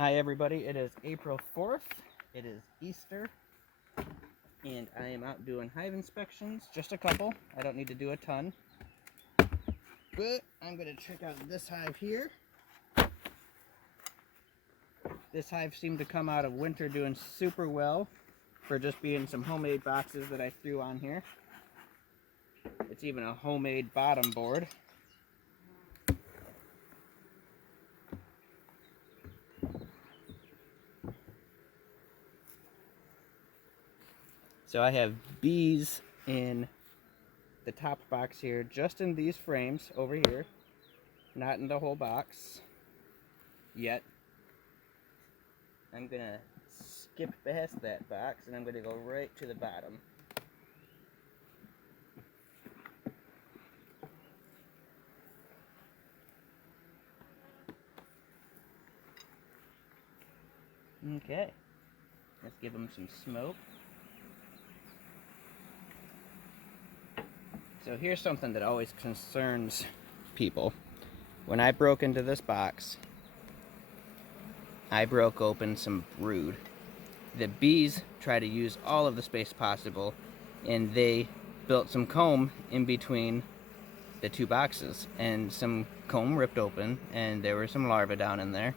Hi everybody, it is April 4th, it is Easter, and I am out doing hive inspections, just a couple. I don't need to do a ton, but I'm going to check out this hive here. This hive seemed to come out of winter doing super well for just being some homemade boxes that I threw on here. It's even a homemade bottom board. So I have bees in the top box here, just in these frames over here, not in the whole box yet. I'm gonna skip past that box and I'm gonna go right to the bottom. Okay, let's give them some smoke. So here's something that always concerns people. When I broke into this box, I broke open some brood. The bees try to use all of the space possible, and they built some comb in between the two boxes, and some comb ripped open, and there were some larvae down in there.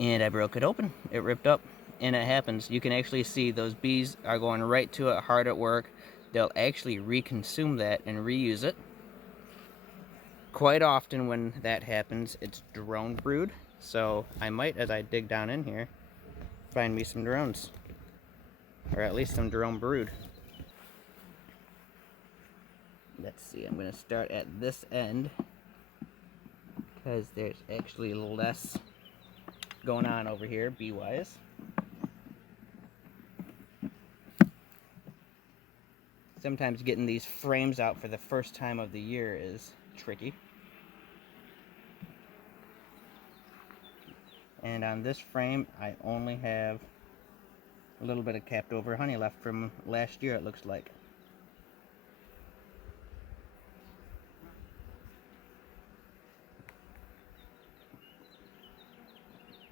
And I broke it open. It ripped up, and it happens. You can actually see those bees are going right to it, hard at work. They'll actually reconsume that and reuse it. Quite often when that happens, it's drone brood. So I might, as I dig down in here, find me some drones, or at least some drone brood. Let's see, I'm going to start at this end because there's actually less going on over here bee-wise. Sometimes getting these frames out for the first time of the year is tricky. And on this frame, I only have a little bit of capped over honey left from last year, it looks like.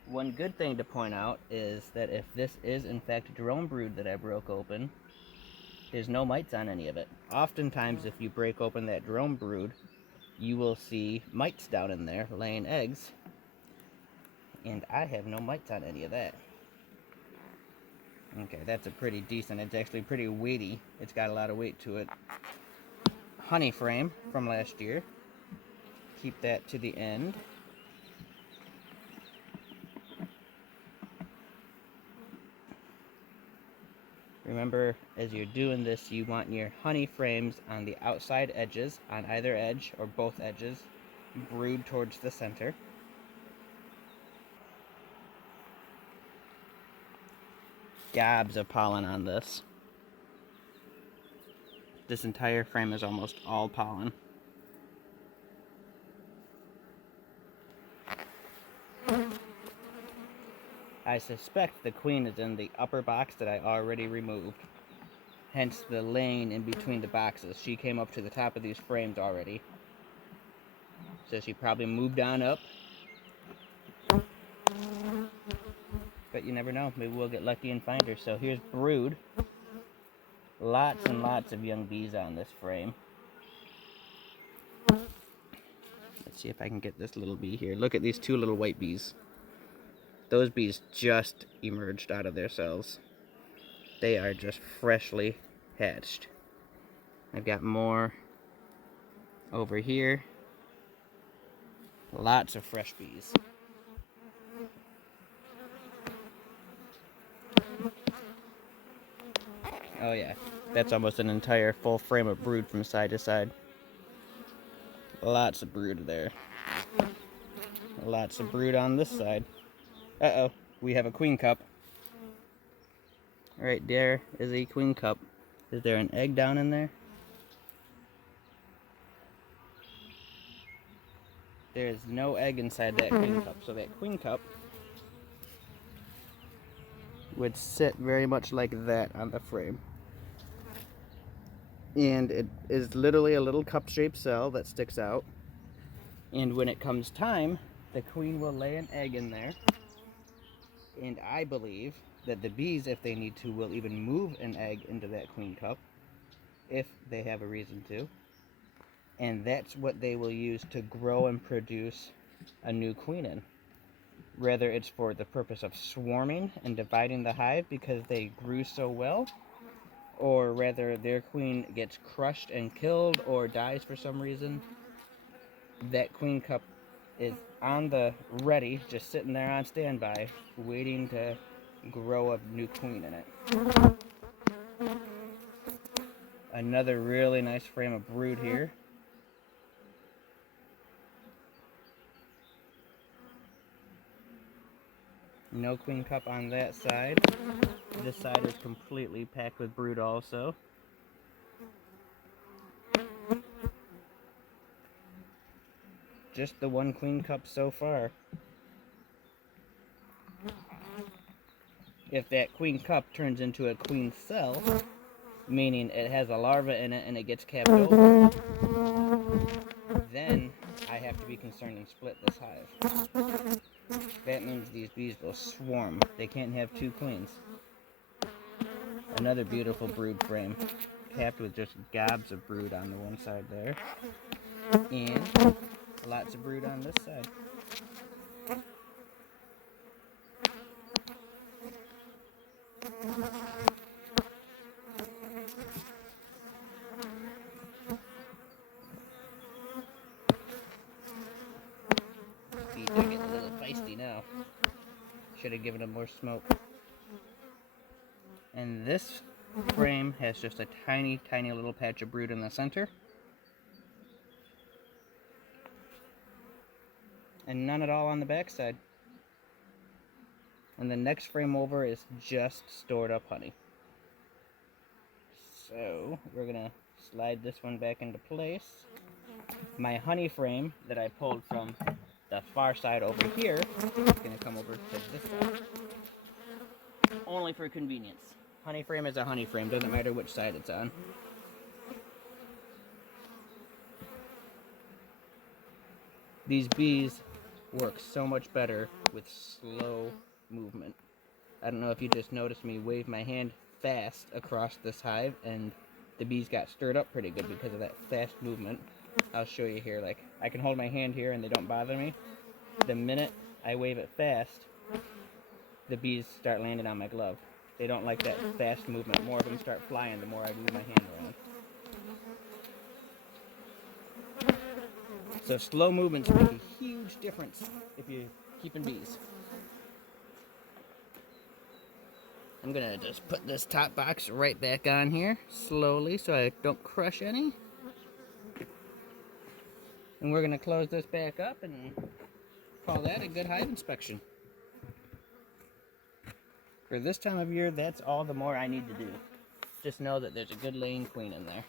One good thing to point out is that if this is in fact drone brood that I broke open, there's no mites on any of it. Oftentimes if you break open that drone brood, you will see mites down in there laying eggs, and I have no mites on any of that. Okay, that's a pretty decent, it's actually pretty weighty, it's got a lot of weight to it. Honey frame from last year, keep that to the end. Remember, as you're doing this, you want your honey frames on the outside edges, on either edge or both edges, brood towards the center. Gobs of pollen on this. This entire frame is almost all pollen. I suspect the queen is in the upper box that I already removed. Hence the lane in between the boxes. She came up to the top of these frames already. So she probably moved on up. But you never know. Maybe we'll get lucky and find her. So here's brood. Lots and lots of young bees on this frame. Let's see if I can get this little bee here. Look at these two little white bees. Those bees just emerged out of their cells. They are just freshly hatched. I've got more over here. Lots of fresh bees. Oh yeah, that's almost an entire full frame of brood from side to side. Lots of brood there. Lots of brood on this side. Uh-oh, we have a queen cup. Right there is a queen cup. Is there an egg down in there? There is no egg inside that queen cup. So that queen cup would sit very much like that on the frame. And it is literally a little cup-shaped cell that sticks out. And when it comes time the queen will lay an egg in there, and I believe that the bees, if they need to, will even move an egg into that queen cup if they have a reason to, and that's what they will use to grow and produce a new queen in. Whether it's for the purpose of swarming and dividing the hive because they grew so well, or whether their queen gets crushed and killed or dies for some reason, that queen cup is on the ready, just sitting there on standby, waiting to grow a new queen in it. Another really nice frame of brood here. No queen cup on that side. This side is completely packed with brood also. Just the one queen cup so far. If that queen cup turns into a queen cell, meaning it has a larva in it and it gets capped over, then I have to be concerned and split this hive. That means these bees will swarm. They can't have two queens. Another beautiful brood frame, capped with just gobs of brood on the one side there, and lots of brood on this side. Bees are getting a little feisty now. Should have given them more smoke. And this frame has just a tiny, tiny little patch of brood in the center. And none at all on the back side. And the next frame over is just stored up honey. So we're gonna slide this one back into place. My honey frame that I pulled from the far side over here is gonna come over to this side. Only for convenience. Honey frame is a honey frame, doesn't matter which side it's on. These bees work so much better with slow movement. I don't know if you just noticed me wave my hand fast across this hive, and the bees got stirred up pretty good because of that fast movement. I'll show you here. Like, I can hold my hand here and they don't bother me. The minute I wave it fast, the bees start landing on my glove. They don't like that fast movement. More of them start flying the more I move my hand around. So slow movements make a huge difference if you're keeping bees. I'm gonna just put this top box right back on here slowly so I don't crush any. And we're gonna close this back up and call that a good hive inspection. For this time of year, that's all the more I need to do. Just know that there's a good laying queen in there.